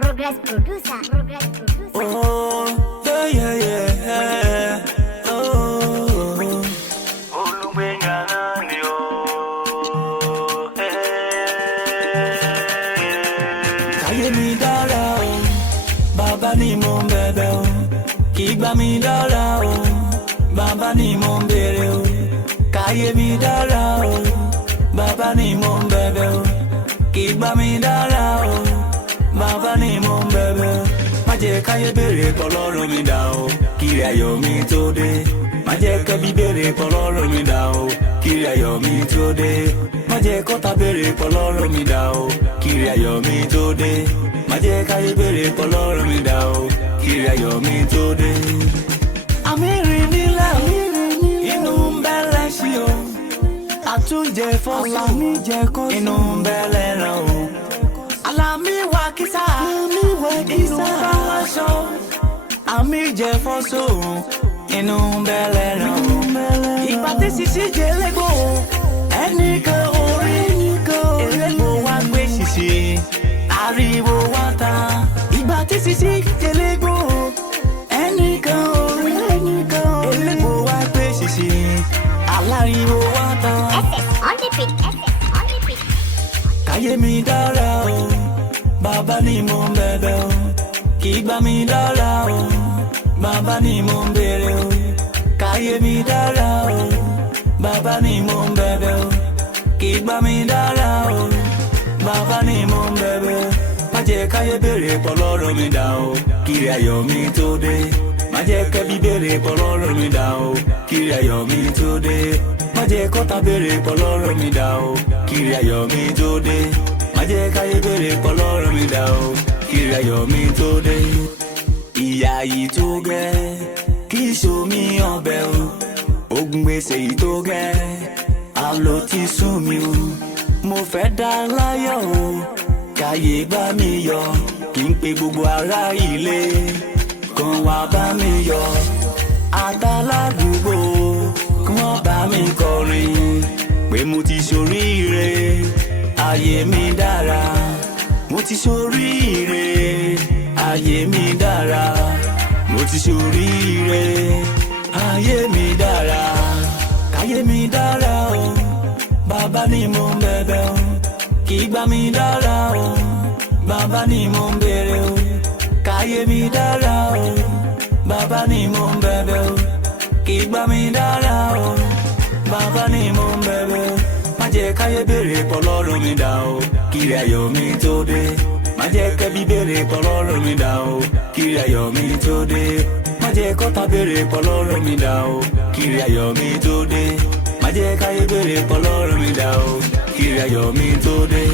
Progress producer. Oh, yeah. Oh, Olúgbéngàní o. Káyé mi dára o, bàbá ni mo ń bẹ̀bẹ̀ o. Kì í gbà mí dára o, bàbá ni mo ń béèrè o. Káyé mi dára o, bàbá ni mo ń bẹ̀bẹ̀ o. Kì í gbà mí dára o, bàbá ni mo ń bẹ̀bẹ̀ o. Má jẹ́ káyé béèrè pọ̀lọ́run mi dà o, kiri ayọ̀ mi tó dé. Má jẹ́ kẹ́bí béèrè pọ̀lọ́run mi dà o, kiri ayọ̀ mi tó dé. Má jẹ́ kọ́tà béèrè pọ̀lọ́run mi dà o, kiri ayọ̀ mi tó dé. Má jẹ́ káyé béèrè pọ̀lọ́run mi dà o, kiri ayọ̀ mi tó dé. Àmì rìn nílẹ̀ o, inú ń bẹ́lẹ̀ sí o. Àtúnjẹ fọ́sọ̀, inú ń bẹ́lẹ̀ ràn o. Àlàmí wà kísà, inú bá wá sọ. Àmì jẹ fọ́sọ̀, inú ń bẹ́lẹ̀ ràn o. Ìgbà tí Sisi jẹ lẹ́gbò, ẹnìkan orí elégbò wá gbé Sisi, ariwo wá ta. Ìgbà tí Sisi jẹ lẹ́gbò, ẹnìkan orí elégbò wá gbé Sisi, aláriwo wá ta. On the beat. Káyé mi dára o, bàbá ni mo ń bẹ̀bẹ̀ o. Kì í gbà mí dára o, bàbá ni mo ń béèrè o. Káyé mi dára o, bàbá ni mo ń bẹ̀bẹ̀ o. Kì í gbà mí dára o, bàbá ni mo ń bẹ̀bẹ̀ o. Má jẹ́ káyé béèrè pọ̀lọ́run mi dà o, kiri ayọ̀ mi tó dé. Má jẹ́ kẹ́bí béèrè pọ̀lọ́run mi dà o, kiri ayọ̀ mi tó dé. Má jẹ́ kọ́tà béèrè pọ̀lọ́run mi dà o, kiri ayọ̀ mi tó dé. Má jẹ́ káyé béèrè pọ̀lọ́run mi dà o, kiri ayọ̀ mi tó dé. Ìyà yìí tó gẹ́, kì í ṣomi ọbẹ̀ o. Ogun gbèsè yìí tó gẹ́, àlò ti sún mi o. Mo fẹ́ dá láyọ̀ o, káyé bá mi yọ̀. Kì í pe gbogbo ará ilé, kan wá bá mi yọ̀. Àtàládùúgbò, kí wọ́n bá mi kọrin pé mo ti ṣoríire, ayé mi dára. Mo ti ṣoríire, ayé mi dára. Mo ti ṣoríire, ayé mi dára. Káyé mi dára o, bàbá ni mo ń bẹ̀bẹ̀ o. Kì í gbà mí dára o, bàbá ni mo ń béèrè o. Káyé mi dára o, bàbá ni mo ń bẹ̀bẹ̀ o. Kì í gbà mí dára o, bàbá ni mo ń bẹ̀bẹ̀ o. Má jẹ́ káyé béèrè pọ̀lọ́run mi dà o, kiri ayọ̀ mi tó dé. Má jẹ́ kẹ́bí béèrè pọ̀lọ́run mi dà o, kiri ayọ̀ mi tó dé. Má jẹ́ kọ́tà béèrè pọ̀lọ́run mi dà o, kiri ayọ̀ mi tó dé. Má jẹ́ káyé béèrè pọ̀lọ́run mi dà o, kiri ayọ̀ mi tó dé.